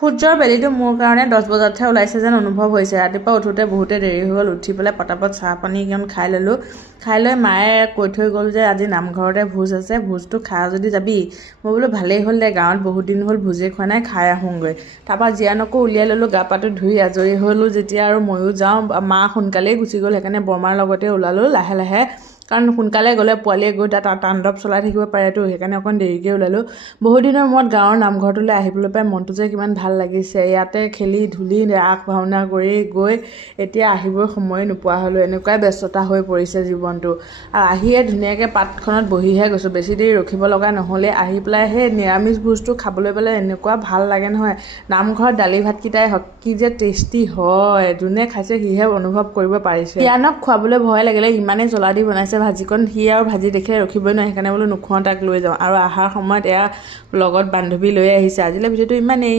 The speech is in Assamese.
সূৰ্যৰ বেলিটো মোৰ কাৰণে 10 বজাতহে ওলাইছে যেন অনুভৱ হৈছে। ৰাতিপুৱা উঠোতে বহুতে দেৰি হৈ গ'ল। উঠি পেলাই পটাপট চাহ পানী অকণ খাই ল'লোঁ। খাই লৈ মায়ে কৈ থৈ গ'ল যে আজি নামঘৰতে ভোজ আছে, ভোজটো খা যদি যাবি। মই বোলো ভালেই হ'ল দে, গাঁৱত বহুত দিন হ'ল ভোজেই খোৱা নাই, খাই আহোঁগৈ। তাৰপৰা জীয়ানকো উলিয়াই ল'লোঁ, গা পাটো ধুই আজৰি হ'লোঁ যেতিয়া আৰু ময়ো যাওঁ। মা সোনকালেই গুচি গ'ল, সেইকাৰণে বৰমাৰ লগতে ওলালোঁ লাহে লাহে। কাৰণ সোনকালে গ'লে পোৱালীয়ে গৈ তাত তাণ্ডৱ চলাই থাকিব পাৰেতো, সেইকাৰণে অকণ দেৰিকৈ ওলালোঁ। বহুত দিনৰ মূৰত গাঁৱৰ নামঘৰটোলৈ আহিবলৈ পাই মনটো যে কিমান ভাল লাগিছে। ইয়াতে খেলি ধূলি ৰাস ভাওনা কৰি গৈ এতিয়া আহিবই সময় নোপোৱা হ'লোঁ। এনেকুৱাই ব্যস্ততা হৈ পৰিছে জীৱনটো। আৰু আহিয়ে ধুনীয়াকৈ পাতখনত বহিহে গৈছোঁ, বেছি দেৰি ৰখিব লগা নহ'লে। আহি পেলাই সেই নিৰামিষ ভোজটো খাবলৈ পালে এনেকুৱা ভাল লাগে নহয়। নামঘৰত দালি ভাতকেইটাই হওক কি যে টেষ্টি হয়, যোনে খাইছে সিহে অনুভৱ কৰিব পাৰিছে। জীয়ানক খুৱাবলৈ ভয় লাগিলে, ইমানেই জ্বলা দি বনাইছে ভাজিকণ, সি আৰু ভাজি দেখিলে ৰখিবই নোৱাৰে, সেইকাৰণে বোলো নোখোৱাওঁ, তাক লৈ যাওঁ। আৰু অহাৰ সময়ত এয়া লগত বান্ধৱী লৈ আহিছে। আজিলৈ ভিডিঅ'টো ইমানেই।